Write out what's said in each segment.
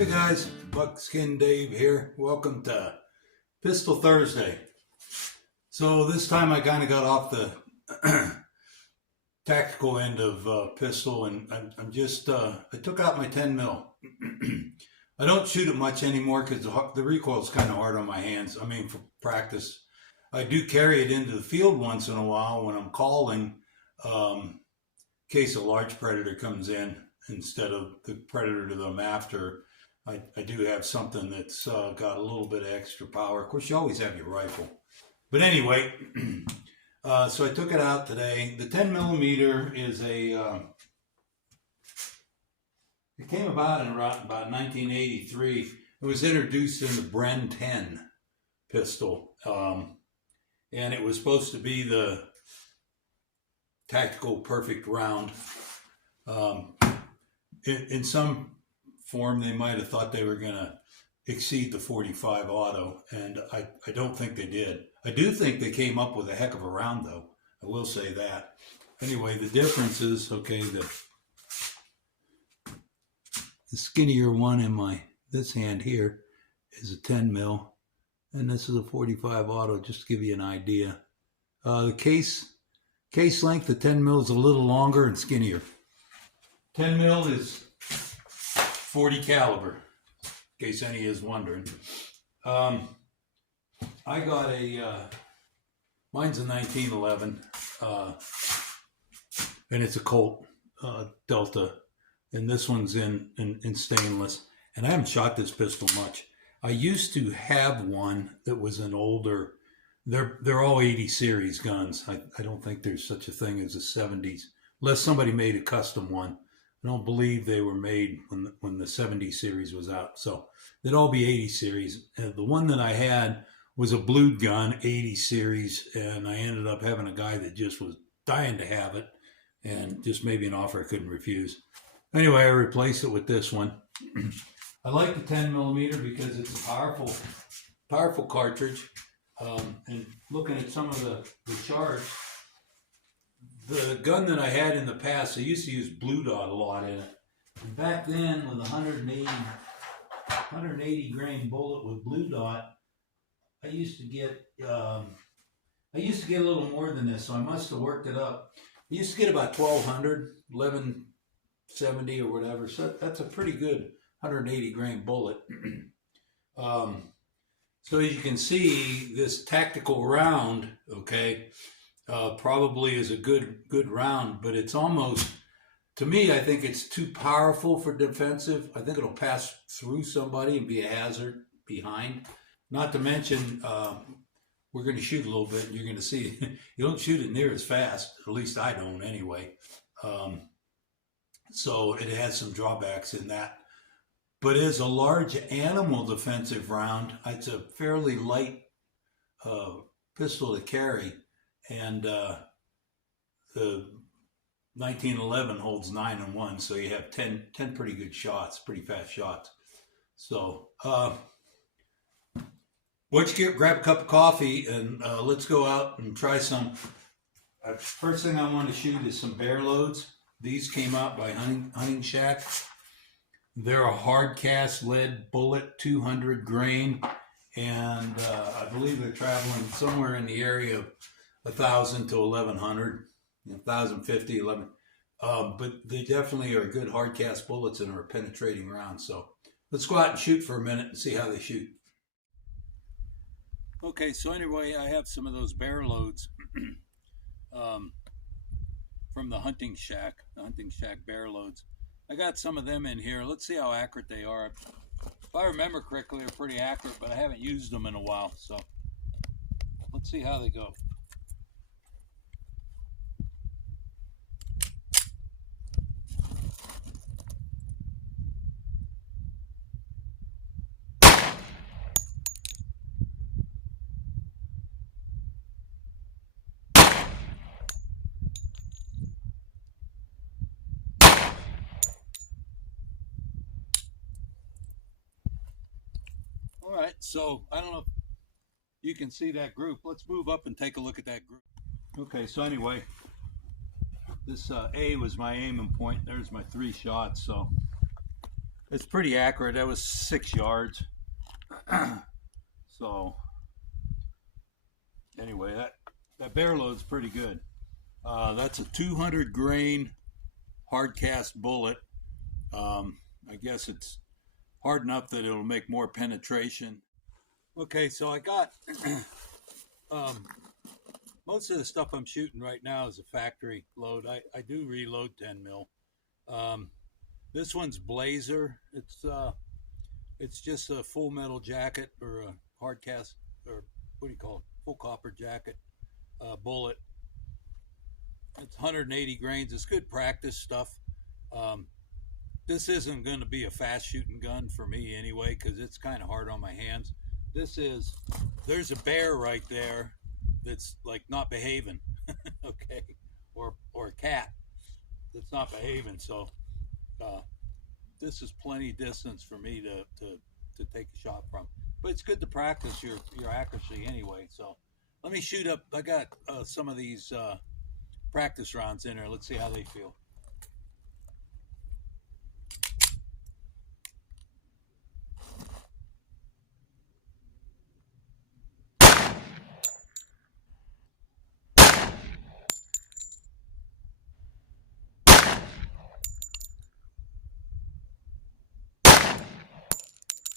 Hey guys, Buckskin Dave here. Welcome to Pistol Thursday. So this time I kind of got off the tactical end of pistol, and I'm just I took out my 10 mil. I don't shoot it much anymore because the recoil is kind of hard on my hands. I mean, for practice, I do carry it into the field once in a while when I'm calling, in case a large predator comes in instead of the predator that I'm after. I do have something that's got a little bit of extra power. Of course, you always have your rifle. But anyway, so I took it out today. The 10 millimeter is it came about in about 1983. It was introduced in the Bren 10 pistol. And it was supposed to be the tactical perfect round. In some form, they might have thought they were going to exceed the 45 auto, and I don't think they did. I do think they came up with a heck of a round, though. I will say that. Anyway, the difference is, okay, the skinnier one in this hand here is a 10 mil, and this is a 45 auto, just to give you an idea. The case length, the 10 mil is a little longer and skinnier. 10 mil is 40 caliber, in case any is wondering. I got mine's a 1911, and it's a Colt Delta, and this one's in stainless. And I haven't shot this pistol much. I used to have one that was an older. They're all 80 series guns. I don't think there's such a thing as a 70s, unless somebody made a custom one. I don't believe they were made when the 70 series was out. So they'd all be 80 series. The one that I had was a blued gun, 80 series, and I ended up having a guy that just was dying to have it and just made me an offer I couldn't refuse. Anyway, I replaced it with this one. I like the 10 millimeter because it's a powerful cartridge. And looking at some of the charge, the gun that I had in the past, I used to use blue dot a lot in it. And back then, with a 180 grain bullet with blue dot, I used to get a little more than this, so I must have worked it up. I used to get about 1200, 1170 or whatever. So that's a pretty good 180 grain bullet. So as you can see, this tactical round, okay, probably is a good round, but it's almost, to me, I think it's too powerful for defensive. I think it'll pass through somebody and be a hazard behind. Not to mention, we're going to shoot a little bit, and you're going to see you don't shoot it near as fast. At least I don't, anyway. So it has some drawbacks in that. But as a large animal defensive round, it's a fairly light pistol to carry. And the 1911 holds 9 and 1, so you have 10 pretty good shots, pretty fast shots. So, once you grab a cup of coffee, and let's go out and try some. First thing I want to shoot is some bear loads. These came out by Hunting Shack. They're a hard cast lead bullet, 200 grain, and I believe they're traveling somewhere in the area of 1,000 to 1,100, 1,050, 11. But they definitely are good hard cast bullets and are a penetrating round. So let's go out and shoot for a minute and see how they shoot. Okay, so anyway, I have some of those bear loads from the Hunting Shack bear loads. I got some of them in here. Let's see how accurate they are. If I remember correctly, they're pretty accurate, but I haven't used them in a while. So let's see how they go. All right, so I don't know if you can see that group. Let's move up and take a look at that group. Okay, so anyway, this A was my aiming point. There's my 3 shots. So It's pretty accurate. That was 6 yards. So anyway, that bear load's pretty good. That's a 200 grain hard cast bullet. I guess it's hard enough that it'll make more penetration. Okay, so I got most of the stuff I'm shooting right now is a factory load. I do reload 10 mil. This one's Blazer. It's just a full metal jacket or a hard cast, or what do you call it? Full copper jacket bullet. It's 180 grains. It's good practice stuff. This isn't going to be a fast shooting gun for me anyway, because it's kind of hard on my hands. There's a bear right there that's like not behaving, okay, or a cat that's not behaving. So this is plenty distance for me to take a shot from. But it's good to practice your accuracy anyway. So let me shoot up. I got some of these practice rounds in there. Let's see how they feel.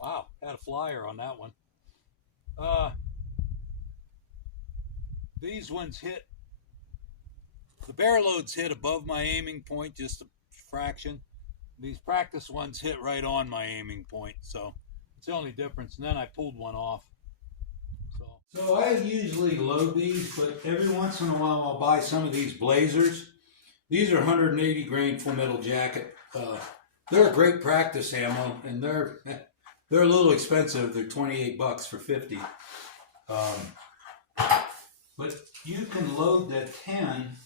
Wow, had a flyer on that one. These ones hit, the bear loads hit above my aiming point, just a fraction. These practice ones hit right on my aiming point, so it's the only difference. And then I pulled one off. So I usually load these, but every once in a while I'll buy some of these Blazers. These are 180 grain full metal jacket. They're a great practice ammo, and they're a little expensive. They're 28 bucks for 50. But you can load that 10.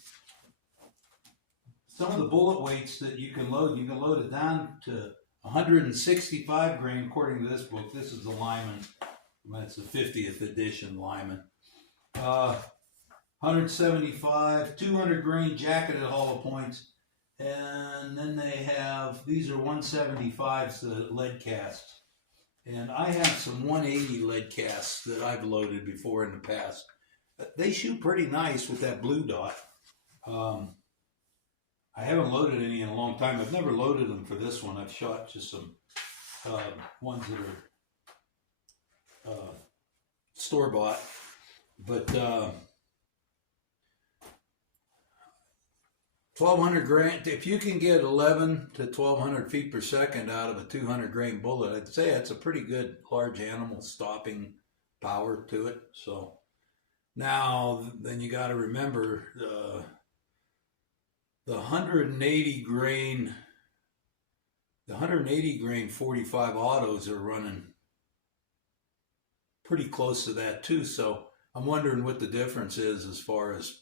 Some of the bullet weights that you can load it down to 165 grain according to this book. This is the Lyman. That's the 50th edition Lyman. 175, 200 grain jacketed hollow points. And then they have, these are 175s, the lead casts. And I have some 180 lead casts that I've loaded before in the past. They shoot pretty nice with that blue dot. I haven't loaded any in a long time. I've never loaded them for this one. I've shot just some ones that are store-bought. But 1,200 grain, if you can get 11 to 1,200 feet per second out of a 200 grain bullet, I'd say that's a pretty good large animal stopping power to it. So now, then you got to remember the 180 grain 45 autos are running pretty close to that too. So I'm wondering what the difference is as far as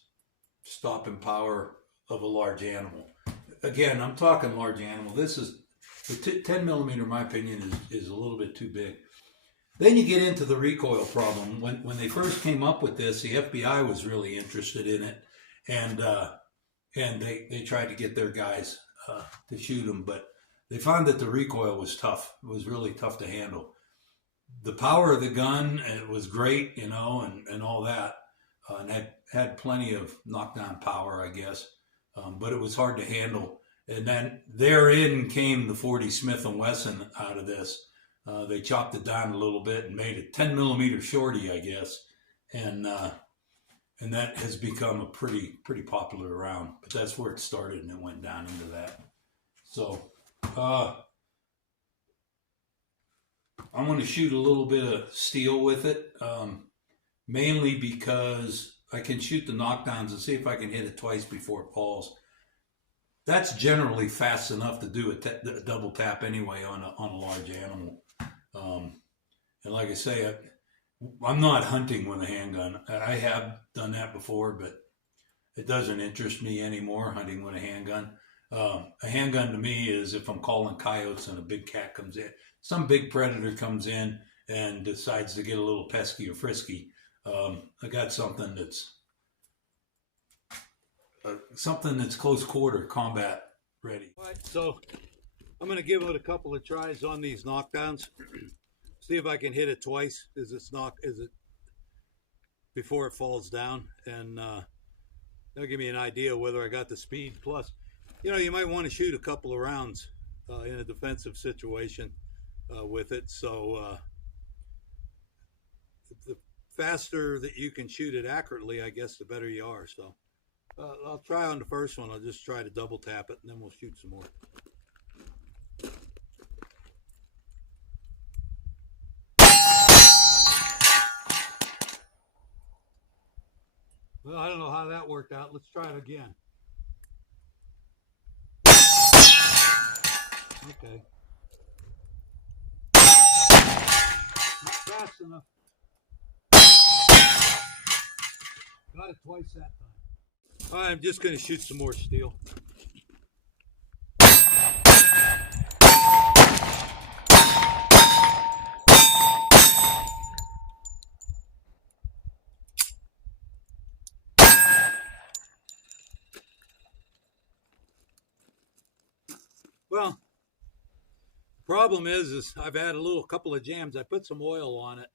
stopping power of a large animal. Again, I'm talking large animal. This is the 10 millimeter, in my opinion, is a little bit too big. Then you get into the recoil problem. When they first came up with this, the FBI was really interested in it, and they tried to get their guys to shoot them, but they found that the recoil was tough. It was really tough to handle. The power of the gun, it was great, you know, and all that, and had plenty of knockdown power, I guess, but it was hard to handle. And then therein came the 40 Smith & Wesson out of this. They chopped it down a little bit and made a 10 millimeter shorty, I guess, and that has become a pretty popular round. But that's where it started, and it went down into that. So I'm going to shoot a little bit of steel with it, mainly because I can shoot the knockdowns and see if I can hit it twice before it falls. That's generally fast enough to do a double tap anyway on a large animal. And like I say, I'm not hunting with a handgun. I have done that before, but it doesn't interest me anymore, hunting with a handgun. A handgun to me is if I'm calling coyotes and a big cat comes in. Some big predator comes in and decides to get a little pesky or frisky. I got something that's close quarter combat ready. Right, so I'm going to give it a couple of tries on these knockdowns. See if I can hit it twice. Is it before it falls down? And that'll give me an idea whether I got the speed. Plus, you might want to shoot a couple of rounds in a defensive situation with it. So the faster that you can shoot it accurately, I guess, the better you are. So I'll try on the first one. I'll just try to double tap it, and then we'll shoot some more. Well, I don't know how that worked out. Let's try it again. Okay. Not fast enough. Got it twice that time. All right, I'm just going to shoot some more steel. Well, problem is I've had a couple of jams. I put some oil on it.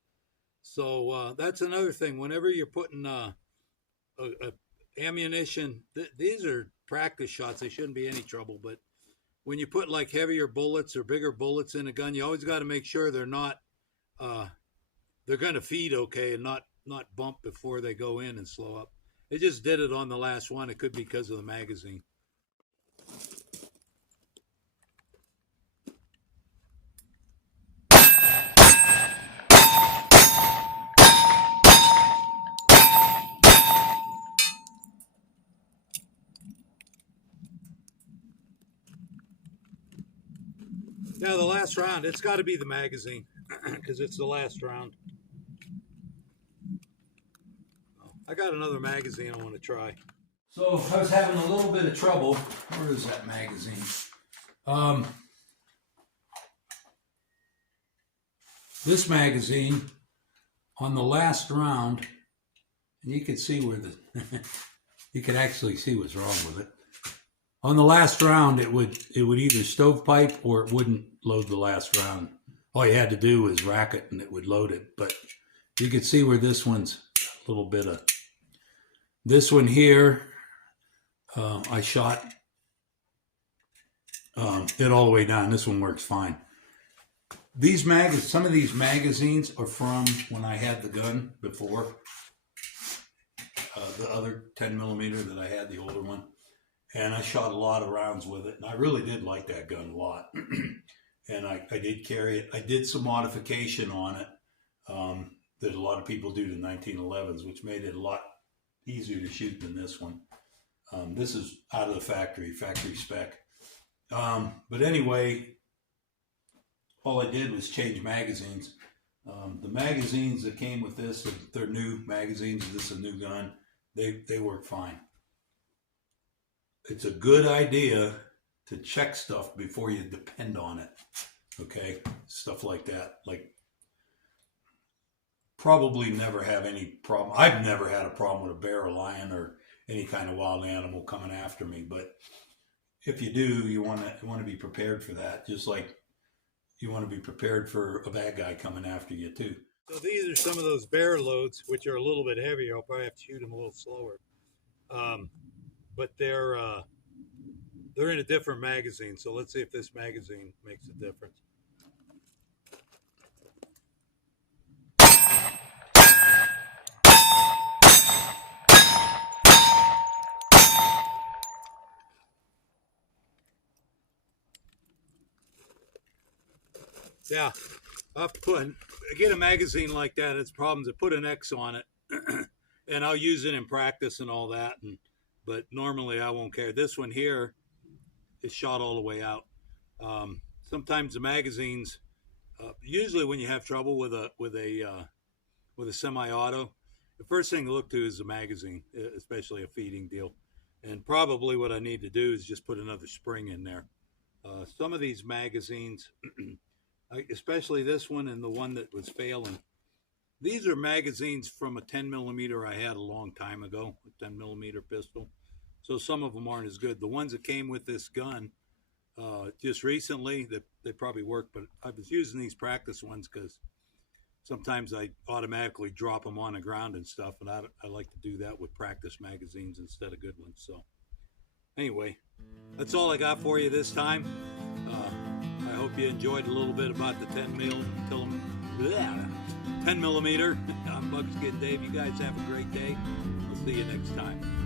So that's another thing. Whenever you're putting ammunition, these are practice shots. They shouldn't be any trouble. But when you put like heavier bullets or bigger bullets in a gun, you always got to make sure they're not, they're going to feed okay and not bump before they go in and slow up. They just did it on the last one. It could be because of the magazine. Now the last round, it's got to be the magazine because it's the last round. I got another magazine I want to try. So I was having a little bit of trouble. Where is that magazine? This magazine on the last round, and you could see where you could actually see what's wrong with it. On the last round, it would either stovepipe or it wouldn't load the last round. All you had to do was rack it and it would load it. But you could see where this one's a little bit of... This one here, I shot it all the way down. This one works fine. Some of these magazines are from when I had the gun before. The other 10 millimeter that I had, the older one. And I shot a lot of rounds with it. And I really did like that gun a lot. And I did carry it. I did some modification on it that a lot of people do to 1911s, which made it a lot easier to shoot than this one. This is out of the factory spec. But anyway, all I did was change magazines. The magazines that came with this, they're new magazines. This is a new gun. They work fine. It's a good idea to check stuff before you depend on it. Okay, stuff like that. Like, probably never have any problem. I've never had a problem with a bear or lion or any kind of wild animal coming after me. But if you do, you want to be prepared for that. Just like you want to be prepared for a bad guy coming after you too. So these are some of those bear loads, which are a little bit heavier. I'll probably have to shoot them a little slower. But they're in a different magazine. So let's see if this magazine makes a difference. Yeah, I'll get a magazine like that. It's problems. I put an X on it, and I'll use it in practice and all that. But normally I won't care. This one here is shot all the way out. Sometimes the magazines, usually when you have trouble with a semi-auto, the first thing to look to is the magazine, especially a feeding deal. And probably what I need to do is just put another spring in there. Some of these magazines, especially this one and the one that was failing, these are magazines from a 10 millimeter I had a long time ago, a 10 millimeter pistol. So some of them aren't as good. The ones that came with this gun, just recently. They probably work, but I was using these practice ones because sometimes I automatically drop them on the ground and stuff, and I like to do that with practice magazines instead of good ones. So anyway, that's all I got for you this time. I hope you enjoyed a little bit about the 10 millimeter. I'm Buckskin Dave. You guys have a great day. We'll see you next time.